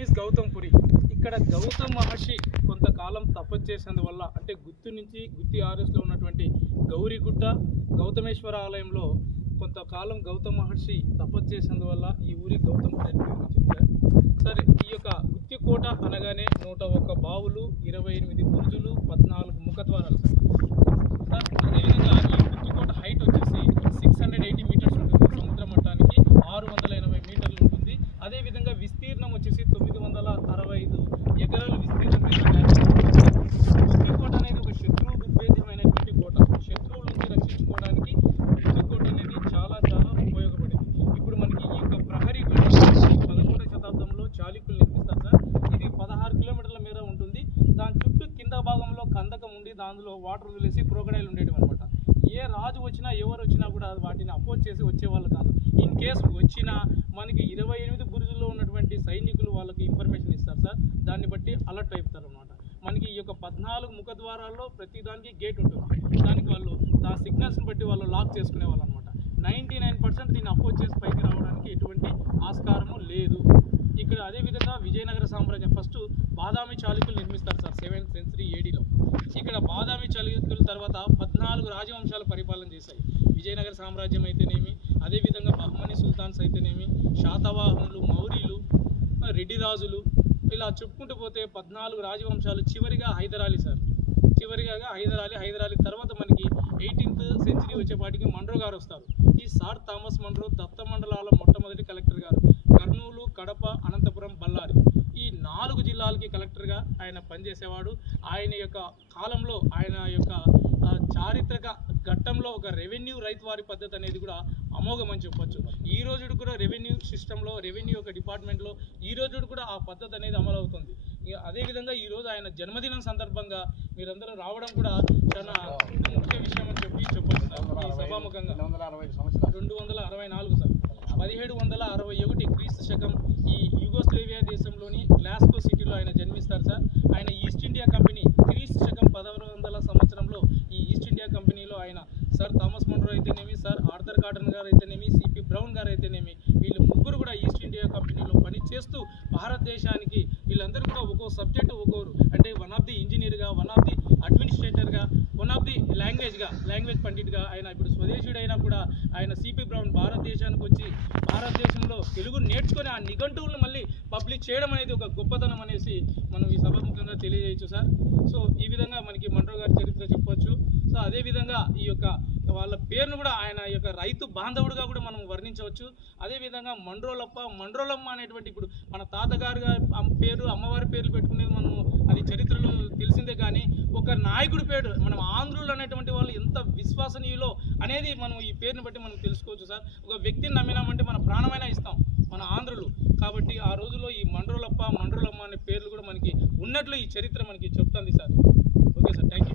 Is Gautam పురి. ఇక్కడ గౌతమ్ మహర్షి కొంతకాలం తపస్సు చేసినందువల్ల అంటే గుత్తు నుంచి గుత్తి ఆర్ఎస్లో ఉన్నటువంటి గౌరీగుట్ట గౌతమేశ్వర ఆలయంలో కొంతకాలం గౌతమ్ మహర్షి తపస్సు చేసినందువల్ల ఈ ఊరి గౌతమ్ పురి అని పేరు వచ్చింది సార్. సరే ఈ యొక్క గుత్తి కోట అనగానే నూట ఒక్క బావులు ఇరవై ఎనిమిది బుర్జులు పద్నాలుగు ముఖద్వారాలు సార్ సార్ అదేవిధంగా ఈ గుత్తి కోట హైట్ వచ్చేసి సిక్స్ హండ్రెడ్ ఎయిటీ మీటర్స్ ఉంటుంది సముద్ర మట్టానికి ఆరు వందల ఎనభై మీటర్లు ఉంటుంది అదేవిధంగా విస్తీర్ణం వచ్చేసి తొమ్మిది వందల అరవై ఐదు ఎకరాల విస్తీర్ణం మీద గుత్తి కోట అనేది ఒక శత్రువు దుర్భేద్యమైనటువంటి కోట శత్రువుల నుంచి రక్షించుకోవడానికి గుత్తి కోట అనేది చాలా చాలా ఉపయోగపడింది ఇప్పుడు మనకి ఈ యొక్క ప్రహరీ గోడ పదకొండవ శతాబ్దంలో చాళుక్యులు నిర్మిస్తారు సార్ ఇది పదహారు కిలోమీటర్ల మేర ఉంటుంది దాని చుట్టూ కింద భాగంలో కందకం ఉండి దానిలో వాటర్ వదిలేసి క్రోకడైల్ ఉండేవి అనమాట ఏ రాజు వచ్చినా ఎవరు వచ్చినా కూడా వాటిని అపోజ్ చేసి వచ్చేవాళ్ళు కాదు. ఇన్ కేసు వచ్చినా మనకి ఇరవై ఎనిమిది బురుజుల్లో ఉన్నటువంటి సైనికులు వాళ్ళకి ఇన్ఫర్మేషన్ ఇస్తారు సార్. దాన్ని బట్టి అలర్ట్ అయిపోతారు అనమాట మనకి ఈ యొక్క పద్నాలుగు ముఖద్వారాల్లో ప్రతి దానికి గేట్ ఉంటుంది. దానికి వాళ్ళు ఆ సిగ్నల్స్ని బట్టి వాళ్ళు లాక్ చేసుకునే వాళ్ళు అనమాట నైంటీ నైన్ పర్సెంట్ దీన్ని అపోజ్ చేసి పైకి రావడానికి ఎటువంటి ఆస్కారము లేదు. ఇక్కడ అదేవిధంగా విజయనగర సామ్రాజ్యం ఫస్ట్ బాదామి చాళుక్యులు నిర్మిస్తారు సార్ సెవెంత్ సెంచరీ ఏడీలో ఇక్కడ బాదామి తర్వాత పద్నాలుగు రాజవంశాలు పరిపాలన చేశాయి. విజయనగర సామ్రాజ్యం అయితేనేమి అదేవిధంగా బహ్మని సుల్తాన్స్ అయితేనేమి శాతవాహనులు మౌర్యులు రెడ్డి రాజులు ఇలా చెప్పుకుంటూ పోతే పద్నాలుగు రాజవంశాలు చివరిగా హైదరాలీ సార్. చివరిగా హైదరాలీ హైదరాలీ తర్వాత మనకి ఎయిటీన్త్ సెంచరీ వచ్చేపాటికి మండ్రో గారు వస్తారు. ఈ సార్ థామస్ మండ్రో దత్త మండలాల మొట్టమొదటి కలెక్టర్ గారు. కర్నూలు కడప అనంతపురం బళ్ళారి. ఈ నాలుగు జిల్లాలకి కలెక్టర్గా ఆయన పనిచేసేవాడు. ఆయన యొక్క కాలంలో ఆయన ఘట్టంలో ఒక రెవెన్యూ రైతు వారి పద్ధతి అనేది కూడా అమోఘం అని చెప్పొచ్చు. ఈ రోజు కూడా రెవెన్యూ సిస్టంలో రెవెన్యూ యొక్క డిపార్ట్మెంట్లో ఈ రోజు కూడా ఆ పద్ధతి అనేది అమలు అవుతుంది. ఇక అదేవిధంగా ఈ రోజు ఆయన జన్మదినం సందర్భంగా మీరందరూ రావడం కూడా చాలా ముఖ్య విషయం అని చెప్పి చెప్పొచ్చు సభాముఖంగా. రెండు వందల అరవై నాలుగు సార్. పదిహేడు వందల అరవై ఒకటి క్రీస్తు శకం ఈ యుగోస్లేవియా దేశంలోని గ్లాస్కో సిటీలో ఆయన జన్మిస్తారు సార్ ఆయన ఈస్ట్ ఇండియా కంపెనీ క్రీస్తు శకం పదహారు వందల సంవత్సరంలో ఈ ఈస్ట్ ఇండియా కంపెనీలో ఆయన సార్ థామస్ మండ్రో అయితేనేమి సార్ ఆర్థర్ కాటన్ గారు అయితేనేమి సిపి బ్రౌన్ గారు అయితేనేమి వీళ్ళు ముగ్గురు కూడా ఈస్ట్ ఇండియా కంపెనీలో పని చేస్తూ భారతదేశానికి వీళ్ళందరూ కూడా ఒక్కో సబ్జెక్టు ఒక్కోరు అంటే వన్ ఆఫ్ ది ఇంజనీర్గా వన్ ఆఫ్ ది అడ్మినిస్ట్రేటర్గా వన్ ఆఫ్ ది లాంగ్వేజ్గా లాంగ్వేజ్ పండిట్గా ఆయన ఇప్పుడు స్వదేశీయుడైనా కూడా ఆయన సిపి బ్రౌన్ భారతదేశానికి వచ్చి భారతదేశంలో తెలుగు నేర్చుకొని ఆ నిఘంటువులను మళ్ళీ పబ్లిష్ చేయడం అనేది ఒక గొప్పతనం అనేసి మనం ఈ సభాముఖంగా తెలియజేయచ్చు సార్. సో ఈ విధంగా మనకి మండ్రో గారి చరిత్ర చెప్పొచ్చు సో అదేవిధంగా ఈ యొక్క వాళ్ళ పేరును కూడా ఆయన యొక్క రైతు బాంధవుడిగా కూడా మనం వర్ణించవచ్చు. అదేవిధంగా మండ్రోలప్ప మండ్రోలమ్మ అనేటువంటి ఇప్పుడు మన తాతగారు అమ్మ పేరు అమ్మవారి పేర్లు పెట్టుకునేది మనం అది చరిత్రలో తెలిసిందే కానీ ఒక నాయకుడి పేరు మనం ఆంధ్రులు అనేటువంటి వాళ్ళు ఎంత విశ్వసనీయులో అనేది మనం ఈ పేరుని బట్టి మనం తెలుసుకోవచ్చు సార్. ఒక వ్యక్తిని నమ్మినామంటే మన ప్రాణమైనా ఇస్తాం మన ఆంధ్రులు. కాబట్టి ఆ రోజుల్లో ఈ మండ్రోలప్ప మండ్రోలమ్మ అనే పేర్లు కూడా మనకి ఉన్నట్లు ఈ చరిత్ర మనకి చెప్తుంది సార్. Okay sir thank